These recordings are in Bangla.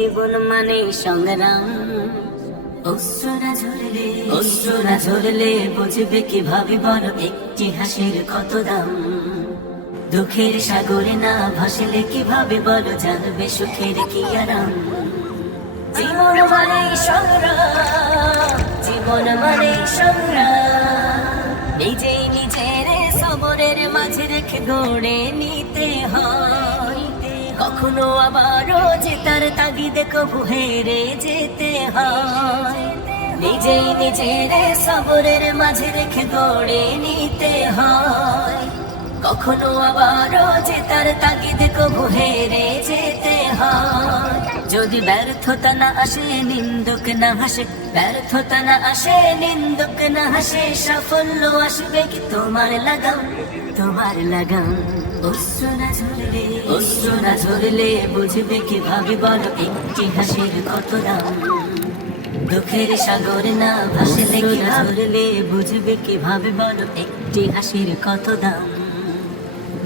জীবন মানে সংগ্রাম। অশ্রুরা ঝরলে অশ্রুরা ঝরলে বুঝবে কীভাবে বলো একটি হাসির কত দাম। দুঃখের সাগরে না ভাসলে কীভাবে বলো জানবে সুখের কি আরাম। জীবন মানে সংগ্রাম, জীবন মানে সংগ্রাম। নিজেই নিজের সবরের মাঝে রেখে গড়ে নিতে হয়। কখনো আবারও জেতার তাগিদে কবু হেরে যেতে হয়। নিজেই নিজের সবরের মাঝে রেখে গড়ে নিতে হয়। কখনো আবারও জেতার তাগিদে কবু হেরে যেতে হয়। যদি ব্যর্থতা না আসে নিন্দুক না হাসে ব্যর্থতা না আসে নিন্দুক না হাসে সাফল্য আসবে কি তোমার লাগাম তোমার লাগাম? অশ্রু না ঝরলে বুঝবে কীভাবে বলো একটি হাসির কত দাম দুঃখের সাগর না ভাসলে কি ঝরলে বুঝবে কীভাবে বলো একটি হাসির কত দাম?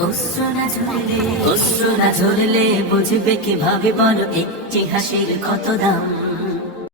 অশ্রু না ঝরলে বুঝবে কীভাবে বলো একটি হাসির কত দাম?